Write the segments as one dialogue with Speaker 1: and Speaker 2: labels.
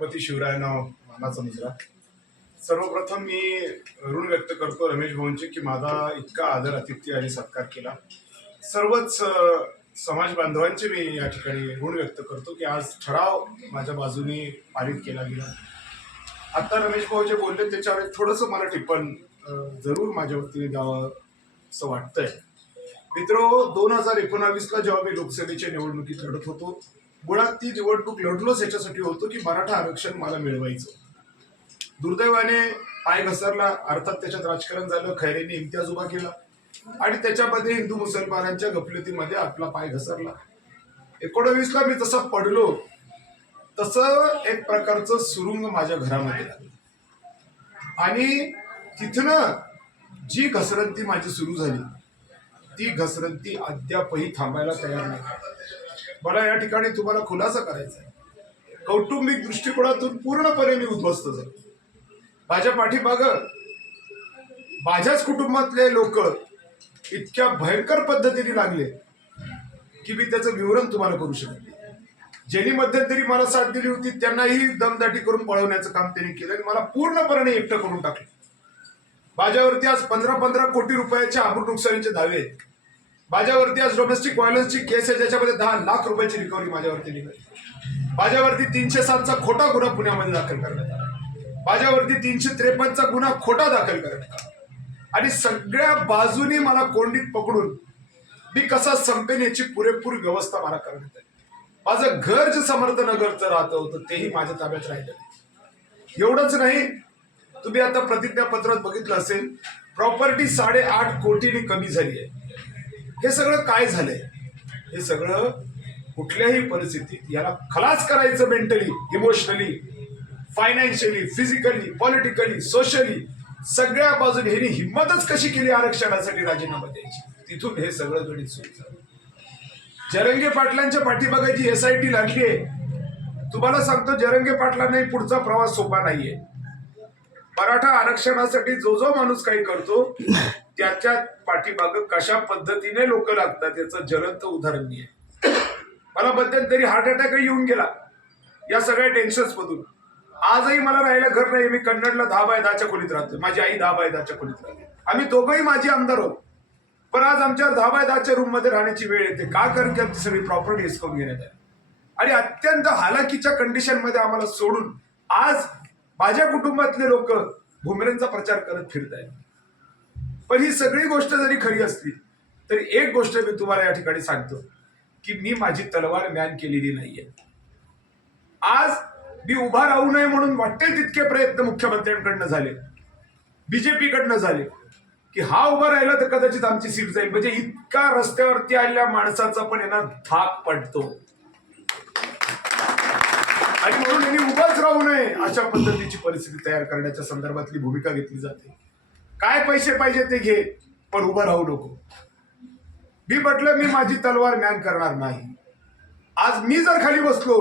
Speaker 1: छत्रपती शिवरायांना मानाचा मुजरा. सर्वप्रथम मी ऋण व्यक्त करतो रमेश भाऊंचे की माझा इतका आदर आतिथ्य आणि सत्कार केला. सर्वच समाज बांधवांचे मी या ठिकाणी ऋण व्यक्त करतो की आज ठराव माझ्या बाजूने पारित केला गेला. आत्ता रमेश भाऊ जे बोलले त्याच्यावर थोडंसं मला टिप्पण जरूर माझ्या वतीने द्यावं असं वाटतंय. मित्र दोन हजार एकोणावीसला जेव्हा मी लोकसभेच्या निवडणुकीत लढत होतो मुळात ती निवडणूक लढलोच याच्यासाठी होतो की मराठा आरक्षण मला मिळवायचं. दुर्दैवाने पाय घसरला अर्थात त्याच्यात राजकारण झालं खैरेने इम्तियाज उभा केला. आणि त्याच्यामध्ये हिंदू मुसलमानांच्या गफलतीमध्ये आपला पाय घसरला. एकोणवीसला मी तसा पडलो तसं एक प्रकारचं सुरुंग माझ्या घरामध्ये लागलं आणि तिथनं जी घसरंती माझी सुरू झाली ती घसरंती अद्यापही थांबायला तयार नाही. मला या ठिकाणी तुम्हाला खुलासा करायचा आहे. कौटुंबिक दृष्टिकोनातून पूर्णपणे मी उद्ध्वस्त झालो. माझ्या पाठीमाग माझ्याच कुटुंबातले लोक इतक्या भयंकर पद्धतीने लागले की मी त्याचं विवरण तुम्हाला करू शकत नाही. ज्यांनी मध्यंतरी मला साथ दिली होती त्यांनाही दमदाटी करून पळवण्याचं काम त्यांनी केलं आणि मला पूर्णपणे एकटं करून टाकलं. माझ्यावरती आज पंधरा पंधरा कोटी रुपयाच्या आबरू नुकसानीचे दावे आहेत. माझ्यावरती आज डोमेस्टिक व्हायलन्सची केस आहे ज्याच्यामध्ये दहा लाख रुपयाची रिकव्हरी माझ्यावरती निघाली. माझ्यावरती तीनशे सातचा खोटा गुन्हा पुण्यामध्ये दाखल करण्यात आला. माझ्यावरती तीनशे त्रेपन्नचा गुन्हा खोटा दाखल करण्यात आला. आणि सगळ्या बाजूनी मला कोंडीत पकडून मी कसा संपेन याची पुरेपूर व्यवस्था मला करण्यात आली. माझं घर जे समर्थनगरचं राहतं होतं तेही माझ्या ताब्यात राहिलं एवढंच नाही तुम्ही आता प्रतिज्ञापत्रात बघितलं असेल प्रॉपर्टी साडेआठ कोटीने कमी झाली आहे. हे सगळं काय झालंय? हे सगळं कुठल्याही परिस्थितीत याला खलास करायचं mentally emotionally financially physically politically socially सगळ्या बाजूने हिने हिंमतच कशी केली आरक्षणासाठी राजीनामा द्यायची? तिथून हे सगळं गणित सुरू झालं. जरंगे पाटलांच्या पाठीमागाची एस आय टी लागलीये तुम्हाला सांगतो जरंगे पाटलांनाही पुढचा प्रवास सोपा नाहीये. मराठा आरक्षणासाठी जो जो माणूस काही करतो त्याच्या पाठीमाग कशा पद्धतीने लोक लागतात याचं जलंत उदाहरण मी आहे. मला मध्यंतरी हार्ट अटॅक येऊन गेला. या सगळ्या टेन्शन्स मधून. आजही मला राहायला घर नाही मी कन्नडला दहा बाय दहाच्या खोलीत राहतो माझी आई दहा बाय दहाच्या खोलीत राहते. आम्ही दोघंही माझी आमदार आहोत. पण आज आमच्या दहा बाय दहाच्या रूममध्ये राहण्याची वेळ येते. का कारण की आमची सगळी प्रॉपर्टी हिसकावून घेण्यात आली? आणि अत्यंत हालाकीच्या कंडिशनमध्ये आम्हाला सोडून आज माझ्या कुटुंबातले लोक भुमरेंचा प्रचार करत फिरत आहेत पण ही सगळी गोष्ट जरी खरी असली तरी एक गोष्ट मी तुम्हाला या ठिकाणी सांगतो की मी माझी तलवार मॅन केलेली नाहीये. आज मी उभा राहू नये म्हणून वाटेल तितके प्रयत्न मुख्यमंत्र्यांकडनं झाले बीजेपीकडनं झाले की हा उभा राहिला तर कदाचित आमची सीट जाईल. म्हणजे इतका रस्त्यावरती आलेल्या माणसाचा पण यांना धाक पडतो. आणि म्हणून यांनी उभाच राहू नये अशा पद्धतीची परिस्थिती तयार करण्याच्या संदर्भातली भूमिका घेतली जाते. काय पैसे पाहिजे ते घे पण उभं राहू नको. मी म्हटलं मी माझी तलवार मॅन करणार नाही. आज मी जर खाली बसलो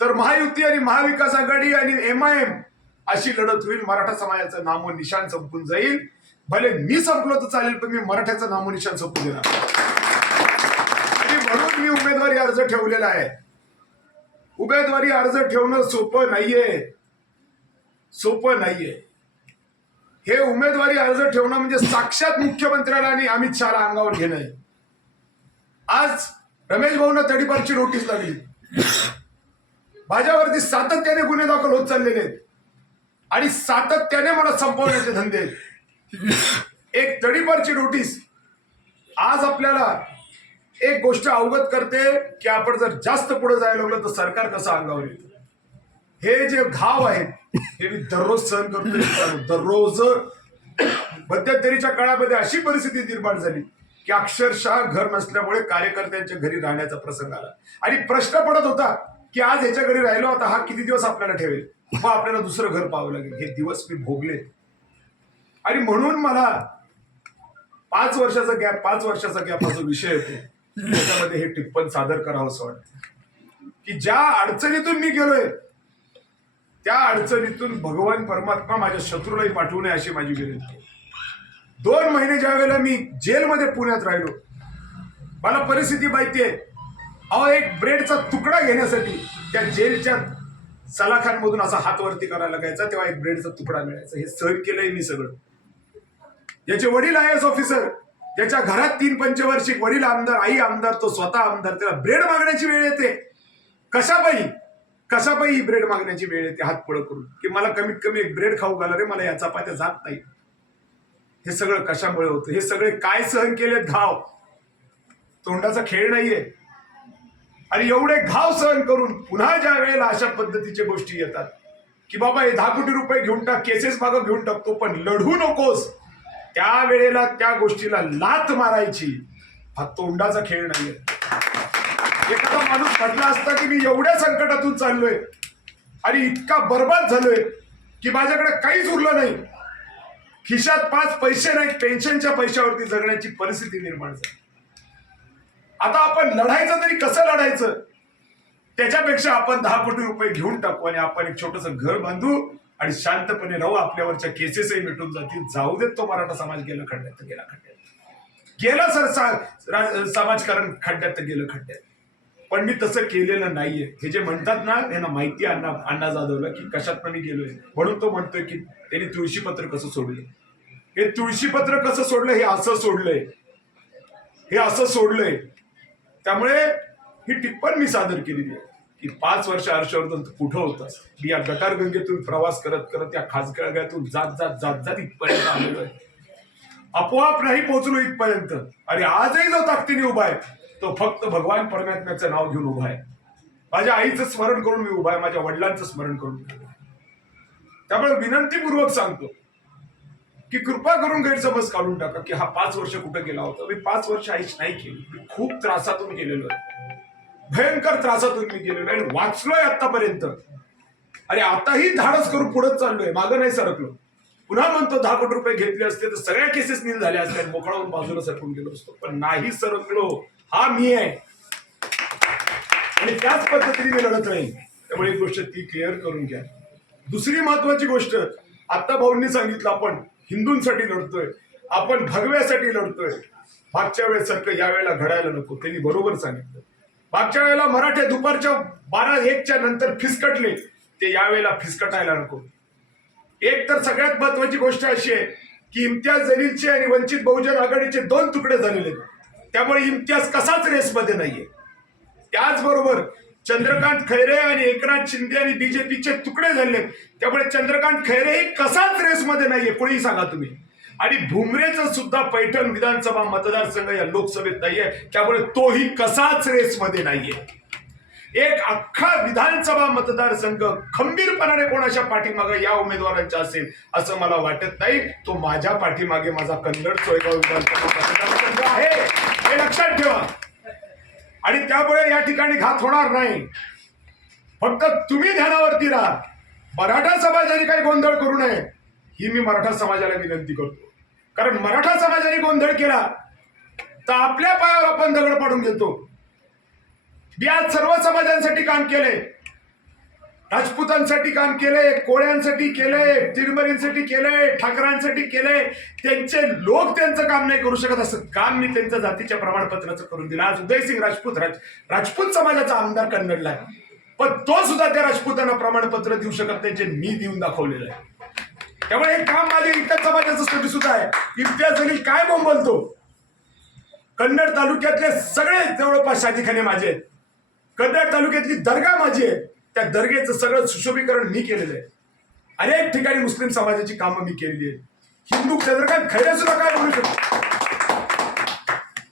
Speaker 1: तर महायुती आणि महाविकास आघाडी आणि एम आय एम अशी लढत होईल. मराठा समाजाचं नामो निशाण संपून जाईल. भले मी संपलो तर चालेल पण मी मराठ्याचं नामो निशाण संपू देणार आणि म्हणून मी उमेदवारी अर्ज ठेवलेला आहे. उमेदवारी अर्ज ठेवणं सोपं नाहीये. सोपं नाहीये. हे उमेदवारी अर्ज ठेवणं म्हणजे साक्षात मुख्यमंत्र्याला आणि अमित शहाला अंगावर घेणं आहे. आज रमेश भाऊंना तडीपारची नोटीस लागली. माझ्यावरती सातत्याने गुन्हे दाखल होत चाललेले आहेत. आणि सातत्याने मला संपवण्याचे धंदे एक तडीपारची नोटीस आज आपल्याला एक गोष्ट अवगत करते की आपण जर जास्त पुढे जायला लागलो तर सरकार कसं अंगावर येतं? हे जे घाव आहेत हे मी दररोज सहन करतोय. दररोज मध्यंतरीच्या काळामध्ये अशी परिस्थिती निर्माण झाली की अक्षरशः घर नसल्यामुळे कार्यकर्त्यांच्या घरी राहण्याचा प्रसंग आला. आणि प्रश्न पडत होता की आज ह्याच्या घरी राहिलो आता हा किती दिवस आपल्याला ठेवेल? मग आपल्याला दुसरं घर पाहावं लागेल. हे दिवस मी भोगले. आणि म्हणून मला पाच वर्षाचा गॅप पाच वर्षाचा गॅप हा जो विषय येतो. त्याच्यामध्ये हे टिप्पण सादर करावं असं वाटतं. की ज्या अडचणीतून मी गेलोय त्या अडचणीतून भगवान परमात्मा माझ्या शत्रूलाही पाठवू नये अशी माझी विनंती दोन महिने ज्या वेळेला मी जेलमध्ये पुण्यात राहिलो मला परिस्थिती माहिती आहे. अहो एक ब्रेडचा तुकडा घेण्यासाठी त्या जेलच्या सलाखांमधून असा हात वरती करायला लागायचा तेव्हा एक ब्रेडचा तुकडा मिळायचा. हे सहन केलंय मी सगळं. याचे वडील आय एस ऑफिसर त्याच्या घरात तीन पंचवार्षिक वडील आमदार आई आमदार तो स्वतः आमदार त्याला ब्रेड मागण्याची वेळ येते. कसा कशापायी ही ब्रेड मागण्याची वेळ येते हात पुढं करून. की मला कमीत कमी एक ब्रेड खाऊ घाला रे मला या चपात्या जात नाही. हे सगळं कशामुळे होतं? हे सगळे काय सहन केले घाव? तोंडाचा खेळ नाहीये. आणि एवढे घाव सहन करून पुन्हा ज्या वेळेला अशा पद्धतीच्या गोष्टी येतात की बाबा हे दहा कोटी रुपये घेऊन टाक केसेस मागं घेऊन टाकतो पण लढू नकोस. त्या वेळेला त्या गोष्टीला लात मारायची हा तोंडाचा खेळ नाहीये. एखादा माणूस म्हटला असता की मी एवढ्या संकटातून चाललोय आणि इतका बर्बाद झालोय की माझ्याकडे काहीच उरलं नाही. खिशात पाच पैसे नाहीत पेन्शनच्या पैशावरती जगण्याची परिस्थिती निर्माण झाली. आता आपण लढायचं तरी कसं लढायचं? त्याच्यापेक्षा आपण दहा कोटी रुपये घेऊन टाकू आणि आपण एक छोटस घर बांधू आणि शांतपणे राहू. आपल्यावरच्या केसेसही मिटून जातील. जाऊ देत तो मराठा समाज गेला खड्ड्यात तर गेला खड्ड्यात. गेला सर समाजकारण खड्ड्यात तर गेलं खड्ड्यात. पण मी तसं केलेलं नाहीये. हे जे म्हणतात ना यांना माहिती अण्णा अण्णा जाधवला की कशात मी गेलोय. म्हणून तो म्हणतोय की त्यांनी तुळशीपत्र कसं सोडलं? हे तुळशीपत्र कसं सोडलं? हे असं सोडलंय. हे असं सोडलंय. त्यामुळे ही टिप्पण मी सादर केलेली आहे. की पाच वर्ष हर्षवर्धन तू कुठं होतास मी या गटारगंगेतून प्रवास करत करत या खासगळग्यातून जात जात जात जात इथपर्यंत आलेलो आहे. आपोआप नाही पोहोचलो इथपर्यंत. आणि आजही जो ताकदीने उभा आहे. तो फक्त भगवान परमात्म्याचं नाव घेऊन उभा आहे. माझ्या आईचं स्मरण करून मी उभा आहे माझ्या वडिलांचं स्मरण करून त्यामुळे विनंतीपूर्वक सांगतो की कृपा करून गैरसमज काढून टाका की हा पाच वर्ष कुठं गेला होता. मी पाच वर्ष आईच नाही केली. मी खूप त्रासातून गेलेलो आहे. भयंकर त्रासातून मी गेलेलो आहे. आणि वाचलोय आतापर्यंत आणि आताही धाडस करून पुढे चाललोय. मागं नाही सरकलो. पुन्हा म्हणतो दहा कोटी रुपये घेतले असते तर सगळ्या केसेस नील झाल्या असत्या आणि मोकळा होऊन बाजूला सरकून गेलो असतो. पण नाही सरकलो. हा मी आहे. आणि त्याच पद्धतीने मी लढत राहील त्यामुळे एक गोष्ट ती क्लिअर करून घ्या. दुसरी महत्वाची गोष्ट आता भाऊंनी सांगितलं आपण हिंदूंसाठी लढतोय आपण भगव्यासाठी लढतोय. मागच्या वेळेसारखं यावेळेला घडायला नको त्यांनी बरोबर सांगितलं. मागच्या वेळेला मराठे दुपारच्या बारा एकच्या नंतर फिसकटले ते यावेळेला फिसकटायला नको. एक तर सगळ्यात महत्वाची गोष्ट अशी आहे की इम्तियाज जलीलचे आणि वंचित बहुजन आघाडीचे दोन तुकडे झालेले आहेत. त्यामुळे इम्तियाज कसाच रेसमध्ये नाहीये. त्याचबरोबर चंद्रकांत खैरे आणि एकनाथ शिंदे आणि बीजेपीचे तुकडे झाले. त्यामुळे चंद्रकांत खैरे हे कसाच रेसमध्ये नाहीये कोणीही सांगा तुम्ही. आणि भुमरेचं सुद्धा पैठण विधानसभा मतदारसंघ या लोकसभेत नाहीये. त्यामुळे तोही कसाच रेसमध्ये नाहीये. एक अख्खा विधानसभा मतदारसंघ खंबीरपणाने कोणाच्या पाठीमागे या उमेदवारांच्या असेल असं मला वाटत नाही. तो माझ्या पाठीमागे माझा कन्नड सोयगाव विधानसभा मतदारसंघ आहे. हे लक्षात ठेवा. आणि त्यामुळे या ठिकाणी घात होणार नाही. फक्त तुम्ही ध्यानावरती राहा. मराठा समाजाने काही गोंधळ करू नये. ही मी मराठा समाजाला विनंती करतो. कारण मराठा समाजाने गोंधळ केला तर आपल्या पायावर आपण दगड पाडून घेतो. मी आज सर्व समाजांसाठी काम केले राजपूतांसाठी काम केलंय कोळ्यांसाठी केले तिरमरींसाठी केले ठाकरांसाठी केले त्यांचे लोक त्यांचं काम नाही करू शकत असं काम मी त्यांच्या जातीच्या प्रमाणपत्राचं करून दिलं. आज उदयसिंग राजपूत राज राजपूत समाजाचा आमदार कन्नडला आहे. पण तो सुद्धा त्या राजपूतांना प्रमाणपत्र देऊ शकत नाही जे मी देऊन दाखवलेलं आहे. त्यामुळे हे काम माझ्या इतर समाजाचं सुद्धा आहे. इम्तियाज जलील काय बोलतो कन्नड तालुक्यातले सगळे जवळपास शादीखाने माझे आहेत. कन्नड तालुक्यातली दर्गा माझी आहे. त्या दर्गेचं सगळं सुशोभीकरण मी केलेलं आहे. अनेक ठिकाणी मुस्लिम समाजाची कामं मी केलेली आहेत. हिंदू चंद्रकांत खैरे सुद्धा काय बोलू शकतो.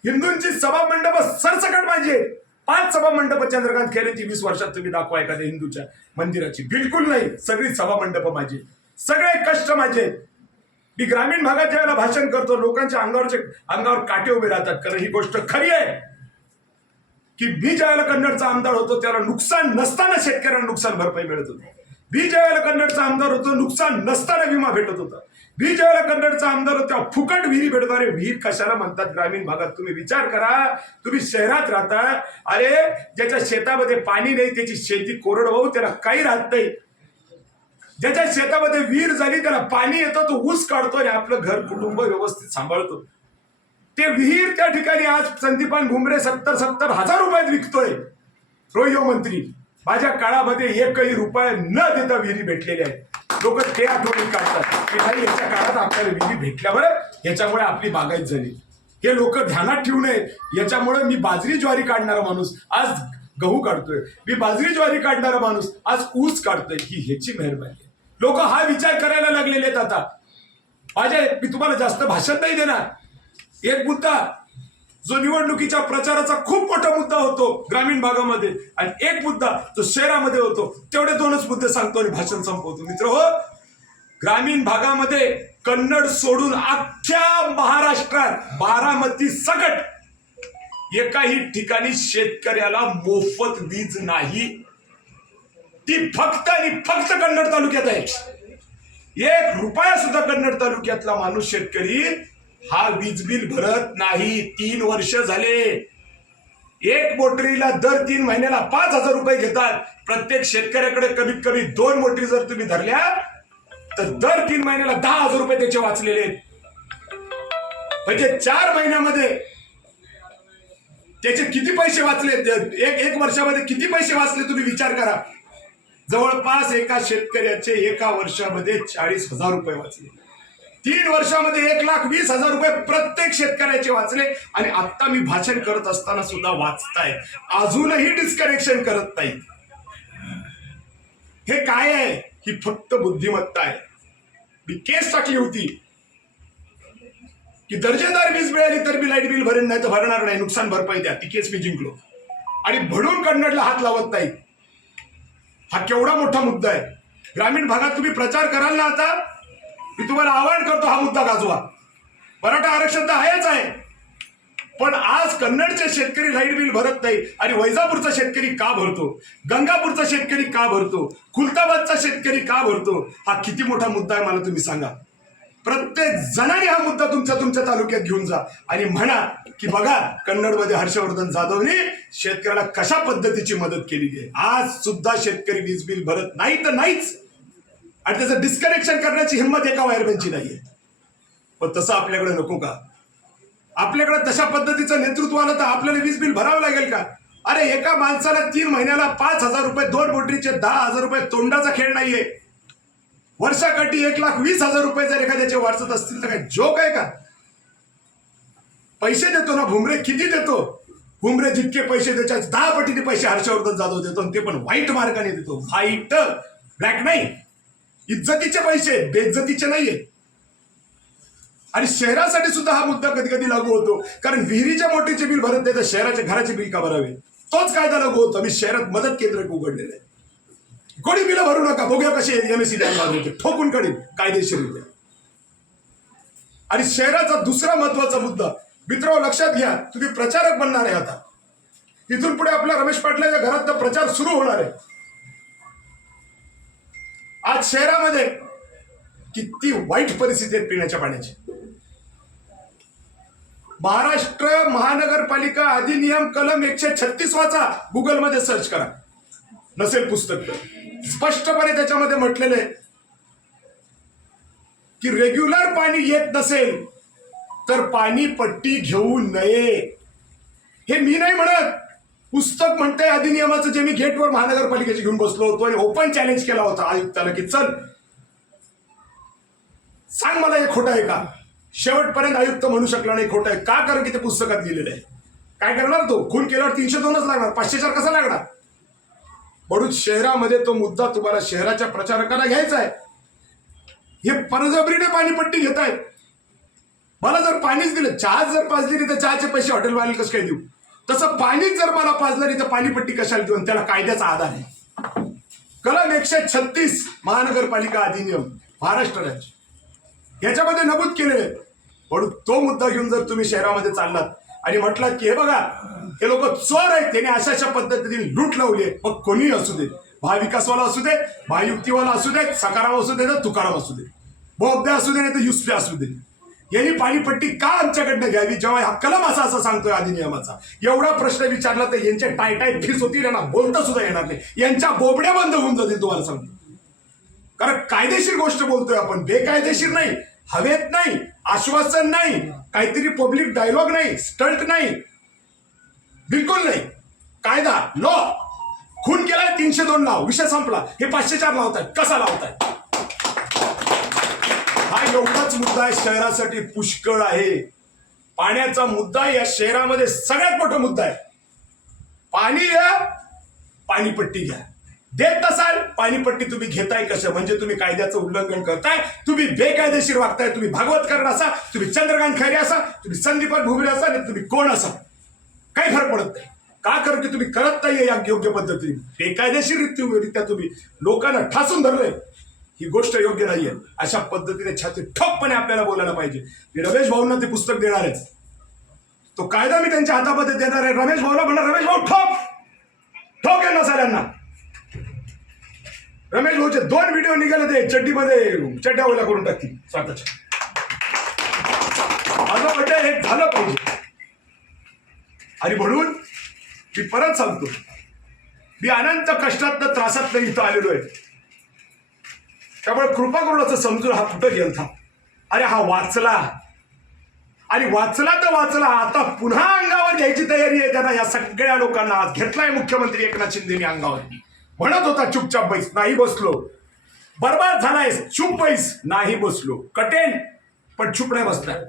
Speaker 1: हिंदूंची सभा मंडप सरसकट माझी आहेत. पाच सभा मंडप चंद्रकांत खैरेची वीस वर्षात तुम्ही दाखवा एखाद्या हिंदूच्या मंदिराची. बिलकुल नाही सगळी सभा मंडप माझी सगळे कष्ट माझे मी ग्रामीण भागात ज्यावेळेला भाषण करतो लोकांच्या अंगावरचे अंगावर काटे उभे राहतात. कारण ही गोष्ट खरी आहे. की बी ज्यावेळेला कन्नडचा आमदार होतो त्याला नुकसान नसताना शेतकऱ्यांना नुकसान भरपाई मिळत होती. बी ज्यावेळेला कन्नडचा आमदार होतो नुकसान नसताना विमा भेटत होता. बी ज्यावेळेला कन्नडचा आमदार होता फुकट विहिरी भेटत अरे विहीर कशाला म्हणतात ग्रामीण भागात? तुम्ही विचार करा. तुम्ही शहरात राहता. अरे ज्याच्या शेतामध्ये पाणी नाही त्याची शेती कोरडवाहू त्याला काही राहत नाही. ज्याच्या शेतामध्ये विहीर झाली त्याला पाणी येतं तो ऊस काढतो आणि आपलं घर कुटुंब व्यवस्थित सांभाळतो. ते विहीर त्या ठिकाणी आज संदीपान घुमरे सत्तर सत्तर हजार रुपयात विकतोय. रोहियो मंत्री माझ्या काळामध्ये एकही रुपया न देता विहिरी भेटलेल्या आहेत लोक ते आठवणी काढतात. की नाही याच्या काळात आपल्याला विहिरी भेटल्या याच्यामुळे आपली बागायत झाली. हे लोक ध्यानात ठेवू नये याच्यामुळे मी बाजरी ज्वारी काढणारा माणूस आज गहू काढतोय. मी बाजरी ज्वारी काढणारा माणूस आज ऊस काढतोय. ही ह्याची मेहरबानी लोक हा विचार करायला लागलेले आहेत आता. माझ्या मी तुम्हाला जास्त भाषण नाही देणार. एक मुद्दा जो निवडणुकीच्या प्रचाराचा खूप मोठा मुद्दा होतो ग्रामीण भागामध्ये. आणि एक मुद्दा जो शहरामध्ये होतो तेवढे दोनच मुद्दे सांगतो आणि भाषण संपवतो. मित्र हो ग्रामीण भागामध्ये कन्नड सोडून अख्ख्या महाराष्ट्रात बारामती सकट एकाही ठिकाणी शेतकऱ्याला मोफत वीज नाही. ती फक्त आणि फक्त कन्नड तालुक्यात आहे. एक रुपया सुद्धा कन्नड तालुक्यातला माणूस शेतकरी हा वीज बिल भरत नाही. तीन वर्ष झाले. एक मोटरीला दर तीन महिन्याला पाच हजार रुपये घेतात. प्रत्येक शेतकऱ्याकडे कमीत कमी दोन मोटरी जर तुम्ही धरल्या तर दर तीन महिन्याला दहा हजार रुपये त्याचे वाचलेले म्हणजे चार महिन्यामध्ये त्याचे किती पैसे वाचले? एक एक वर्षामध्ये किती पैसे वाचले तुम्ही? विचार करा. जवळपास एका शेतकऱ्याचे एका वर्षामध्ये चाळीस हजार रुपये वाचले. तीन वर्षामध्ये एक लाख वीस हजार रुपये प्रत्येक शेतकऱ्याचे वाचले. आणि आता मी भाषण करत असताना सुद्धा वाचताय. अजूनही डिस्कनेक्शन करत नाही. हे काय आहे? ही फक्त बुद्धिमत्ता आहे. मी केस टाकली होती. की दर्जेदार वीज मिळाली तर मी लाइट बिल भरेन नाही तर भरणार नाही. नुकसान भरपाई द्या. ती केस मी जिंकलो. आणि भडून कन्नडला हात लावत नाही हा केवढा मोठा मुद्दा आहे. ग्रामीण भागात तुम्ही प्रचार कराल ना आता? मी तुम्हाला आवाहन करतो हा मुद्दा गाजवा. मराठा आरक्षण तर आहेच आहे. पण आज कन्नडचे शेतकरी लाइट बिल भरत नाही आणि वैजापूरचा शेतकरी का भरतो? गंगापूरचा शेतकरी का भरतो? खुलताबादचा शेतकरी का भरतो? हा किती मोठा मुद्दा आहे मला तुम्ही सांगा. प्रत्येक जणाने हा मुद्दा तुमच्या तुमच्या तालुक्यात घेऊन जा आणि म्हणा की बघा कन्नडमध्ये हर्षवर्धन जाधवने शेतकऱ्याला कशा पद्धतीची मदत केलेली आहे? आज सुद्धा शेतकरी वीज बिल भरत नाही तर नाहीच. आणि त्याचं डिस्कनेक्शन करण्याची हिंमत एका वायरमॅनची नाहीये. पण तसं आपल्याकडे नको का? आपल्याकडे तशा पद्धतीचं नेतृत्व आलं तर आपल्याला वीज बिल भरावं लागेल का? अरे एका माणसाला तीन महिन्याला पाच हजार रुपये दोन बोटरीचे दहा हजार रुपये तोंडाचा खेळ नाहीये. वर्षाकाठी एक लाख वीस हजार रुपये जर एखाद्याचे वाचत असतील तर काय जोक आहे का? पैसे देतो ना भुमरे किती देतो? भुमरे जितके पैसे त्याच्या दहा पटीने पैसे हर्षवर्धन जाधव देतो आणि ते पण व्हाईट मार्गाने देतो. व्हाईट ब्लॅक नाही. इज्जतीचे पैसे बेइज्जतीचे नाहीये. आणि शहरासाठी सुद्धा हा मुद्दा कधी कधी लागू होतो. कारण विहिरीच्या मोठीचे बिल भरत नाही तर शहराच्या घराचे बिल का भरावे? तोच कायदा लागू होतो. मी शहरात मदत केंद्र उघडलेले उघडलेलं आहे. कोणी बिल भरू नका. बघूया कसे एमएससी होते ठोकून काढील कायदेशीररित्या. आणि शहराचा दुसरा महत्त्वाचा मुद्दा. मित्र लक्षात घ्या. तुम्ही प्रचारक बनणार आहे आता. इथून पुढे आपल्या रमेश पाटलाच्या घरात प्रचार सुरू होणार आहे. आज शहरामध्ये किती वाईट परिस्थिती आहे पिण्याच्या पाण्याची. महाराष्ट्र महानगरपालिका अधिनियम कलम एकशे छत्तीस वाचा गुगलमध्ये सर्च करा. नसेल पुस्तक स्पष्टपणे त्याच्यामध्ये म्हटलेलं आहे की रेग्युलर पाणी येत नसेल तर पाणी पट्टी घेऊ नये. हे मी नाही म्हणत. पुस्तक म्हणतंय अधिनियमाचं जे मी गेटवर महानगरपालिकेचे घेऊन बसलो होतो आणि ओपन चॅलेंज केला होता आयुक्ताला की चल सांग मला हे खोटं आहे का? शेवटपर्यंत आयुक्त म्हणू शकला नाही खोटं आहे. का? कारण की ते पुस्तकात लिहिलेलं आहे. काय करणार तो? खून केल्यावर तीनशे दोनच लागणार. पाचशे चार कसा लागणार? म्हणून शहरामध्ये तो मुद्दा तुम्हाला शहराच्या प्रचारकाला घ्यायचा आहे. हे परजबरीने पाणीपट्टी घेत आहेत मला जर पाणीच दिलं चहा जर पाजली दिली तर चहाचे पैसे हॉटेलवाले कसं काय देऊ? तसं पाणीच जर मला पाजलं नाही तर पाणीपट्टी कशाला देऊन त्याला कायद्याचा आधार आहे. कलम एकशे छत्तीस महानगरपालिका अधिनियम महाराष्ट्र राज्य. याच्यामध्ये नमूद केले म्हणून तो मुद्दा घेऊन जर तुम्ही शहरामध्ये चाललात आणि म्हटलात की हे बघा हे लोक चोर आहेत. त्याने अशा अशा पद्धतीने लूट लावली आहे. मग कोणीही असू दे महाविकासवाला असू दे महायुक्तीवाला असू दे सकाराम असू दे तर तुकाराम असू दे बोगदे असू दे नाही तर युसपे असू दे यांनी पाणीपट्टी का आमच्याकडनं घ्यावी? जेव्हा हा कलम असा असं सांगतोय अधिनियमाचा एवढा प्रश्न विचारला तर यांचे टाय टाय फीस होतील यांना बोलता सुद्धा येणार नाही. यांच्या बोबड्या बंद होऊन जातील तुम्हाला सांगतो. कारण कायदेशीर गोष्ट बोलतोय आपण. बेकायदेशीर नाही. हवेत नाही. आश्वासन नाही. काहीतरी पब्लिक डायलॉग नाही. स्टंट नाही. बिलकुल नाही. कायदा लॉ. खून केलाय तीनशे दोन लाव विषय संपला. हे पाचशे चार लावतायत कसा लावताय हा एवढाच मुद्दा आहे शहरासाठी पुष्कळ आहे. पाण्याचा मुद्दा या शहरामध्ये सगळ्यात मोठा मुद्दा आहे. पाणी घ्या पाणीपट्टी घ्या. देत नसाल पाणीपट्टी तुम्ही घेताय कसं? म्हणजे तुम्ही कायद्याचं उल्लंघन करताय तुम्ही बेकायदेशीर वागताय तुम्ही भागवतकर असा तुम्ही चंद्रकांत खैरे असा तुम्ही संदीपन भुमरे असा आणि तुम्ही कोण असा? काही फरक पडत नाही. का कारण की तुम्ही करत नाही या योग्य पद्धतीने? बेकायदेशीररित्या तुम्ही लोकांना ठासून धरलंय. ही गोष्ट योग्य नाहीये. अशा पद्धतीने छाती ठोकपणे आपल्याला बोलायला पाहिजे. मी रमेश भाऊंना ते पुस्तक देणारच. तो कायदा मी त्यांच्या हातामध्ये देणार आहे. रमेश भाऊला म्हणणार रमेश भाऊ ठोक! ठोक यांना साऱ्यांना. रमेश भाऊचे दोन व्हिडिओ निघाले ते चड्डीमध्ये चड्ड्या ओल्या करून टाकतील. स्वतःच्या माझं म्हणणं हे झालं पाहिजे. आणि म्हणून मी परत सांगतो मी अनंत कष्टात त्रासात इथं आलेलो आहे. त्यामुळे कृपा करून असं समजून हा कुठं गेलता? अरे हा वाचला. आणि वाचला तर वाचला आता पुन्हा अंगावर घ्यायची तयारी आहे त्यांना. या सगळ्या लोकांना आज घेतलाय मुख्यमंत्री एकनाथ शिंदेनी अंगावर. म्हणत होता चुपचाप बैस नाही बसलो. बरबाद झालायस चुप बैस नाही बसलो. कटेन पण चुप नाही बसलाय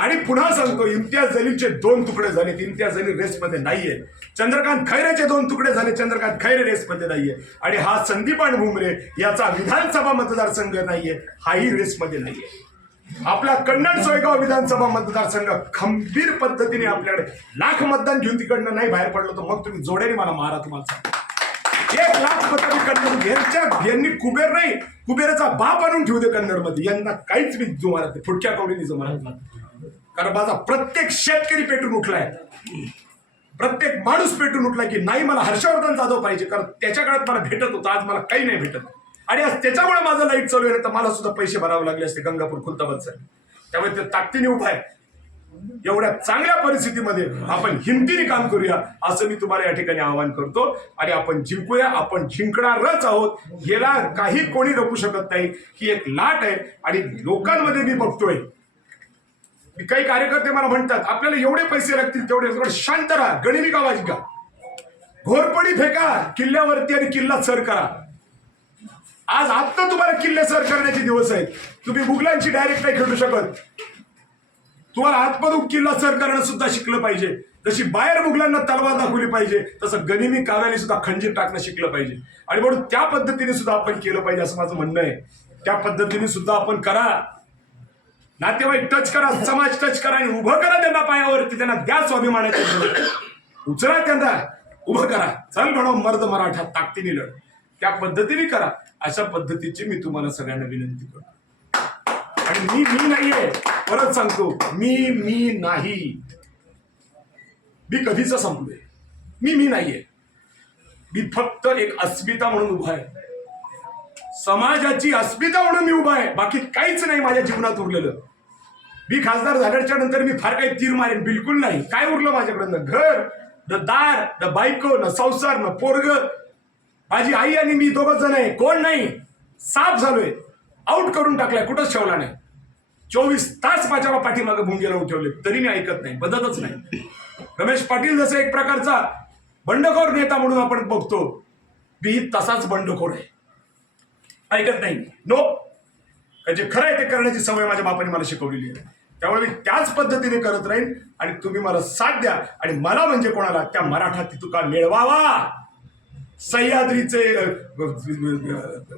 Speaker 1: आणि पुन्हा सांगतो इम्तियाज जलीलचे दोन तुकडे झाले इम्तियाज जलील रेसमध्ये नाहीये. चंद्रकांत खैरेचे दोन तुकडे झाले चंद्रकांत खैरे रेसमध्ये नाहीये. आणि हा संदीपान भुमरे याचा विधानसभा मतदारसंघ नाहीये. हाही रेसमध्ये नाहीये. आपला कन्नड सोयगाव विधानसभा मतदारसंघ खंबीर पद्धतीने आपल्याकडे लाख मतदान घेऊन तिकडनं नाही बाहेर पडलो तर मग तुम्ही जोड्याने मला मारा तुम्हाला एक लाख मतं कन्नड यांच्या यांनी कुबेर नाही कुबेराचा बाप आणून ठेवू दे कन्नडमध्ये. यांना काहीच मी जुमारत. फुटक्या कवडीने जुमारत नाही कारण माझा प्रत्येक शेतकरी पेटून उठलाय. प्रत्येक माणूस पेटून उठला की नाही मला हर्षवर्धन जाधव पाहिजे. कारण त्याच्या काळात मला भेटत होतं आज मला काही नाही भेटत. आणि आज त्याच्यामुळे माझं लाइट चालू आहे तर मला सुद्धा पैसे भरावे लागले असते गंगापूर खुलताबाद त्यामुळे ते ताकदीने उभा आहे. एवढ्या चांगल्या परिस्थितीमध्ये आपण हिमतीने काम करूया असं मी तुम्हाला या ठिकाणी आवाहन करतो. आणि आपण जिंकूया आपण जिंकणारच आहोत. याला काही कोणी रोखू शकत नाही. ही एक लाट आहे. आणि लोकांमध्ये मी बघतोय काही कार्यकर्ते मला म्हणतात आपल्याला एवढे पैसे लागतील तेवढे. शांत राहा गणिमी का का? घोरपडी फेका किल्ल्यावरती आणि किल्ला सर करा. आज आत्ता तुम्हाला किल्ले सर करण्याचे दिवस आहेत. तुम्ही मुघलांची डायरेक्ट नाही खेळू शकत. तुम्हाला आतमधून किल्ला सर करणं सुद्धा शिकलं पाहिजे. जशी बाहेर मुघलांना तलवार दाखवली पाहिजे तसं गनिमी काव्याने सुद्धा खंजीर टाकणं शिकलं पाहिजे. आणि म्हणून त्या पद्धतीने सुद्धा आपण केलं पाहिजे असं माझं म्हणणं आहे. त्या पद्धतीने सुद्धा आपण करा. नातेवाईक टच करा समाज टच करा आणि उभं करा त्यांना पायावरती त्यांना द्या स्वाभिमानाचे उचला त्यांना उभं करा. चल लढो मर्द मराठा ताकदीने लढ. त्या पद्धतीने करा. अशा पद्धतीची मी तुम्हाला सगळ्यांना विनंती करतो. आणि मी मी नाहीये. परत सांगतो मी मी नाही. मी कधीच संपलोय मी मी नाहीये. मी फक्त एक अस्मिता म्हणून उभा आहे. समाजाची अस्मिता म्हणून मी उभा आहे. बाकी काहीच नाही माझ्या जीवनात उरलेलं. मी खासदार झाल्याच्यानंतर मी फार काही तीर मारेन बिलकुल नाही. काय उरलं माझ्याकडनं घर न दार न बायको न संसार न पोरग. माझी आई आणि मी दोघच जण आहे. कोण नाही? साफ झालोय. आउट करून टाकलाय. कुठंच ठेवला नाही. चोवीस तास माझ्या पाठीमागे भुंगे लावून ठेवले. तरी मी ऐकत नाही. बदलतच नाही. रमेश पाटील जसं एक प्रकारचा बंडखोर नेता म्हणून आपण बघतो मी तसाच बंडखोर आहे. ऐकत नाही नो जे म्हणजे खरं आहे ते करण्याची सवय माझ्या बापाने मला शिकवलेली आहे. त्यामुळे मी त्याच पद्धतीने करत राहीन आणि तुम्ही मला साथ द्या. आणि मला म्हणजे कोणाला? त्या मराठा तितुका मिळवावा. सह्याद्रीचे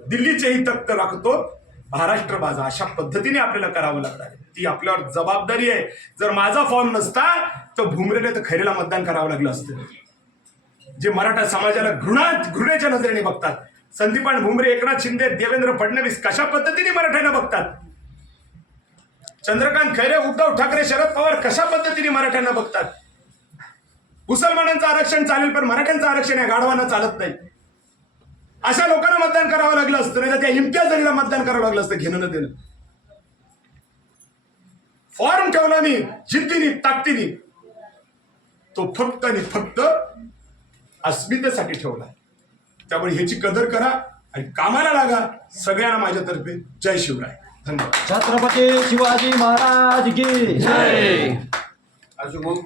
Speaker 1: दिल्लीचेही तख्त राखतो महाराष्ट्र माझा अशा पद्धतीने आपल्याला करावं लागणार आहे. ती आपल्यावर जबाबदारी आहे. जर माझा फॉर्म नसता तर भुमरेने तर खैरेला मतदान करावं लागलं असतं. जे मराठा समाजाला घृणा घृणेच्या नजरेने बघतात. संदीपान भुमरे एकनाथ शिंदे देवेंद्र फडणवीस कशा पद्धतीने मराठ्यांना बघतात? चंद्रकांत खैरे उद्धव ठाकरे शरद पवार कशा पद्धतीने मराठ्यांना बघतात? मुसलमानांचं आरक्षण चालेल पण मराठ्यांचं आरक्षण आहे गाढवांना चालत नाही. अशा लोकांना मतदान करावं लागलं असतं नाही तर त्या इम्तियाज अलीला मतदान करावं लागलं असतं घेणं न देणं. फॉर्म ठेवला मी जिद्दीने ताकदीने. तो फक्त आणि फक्त अस्मितेसाठी ठेवला. त्यामुळे ह्याची कदर करा आणि कामाला लागा सगळ्यांना माझ्यातर्फे जय शिवराय. धन्यवाद.
Speaker 2: छत्रपती शिवाजी महाराज की
Speaker 3: अजून मग?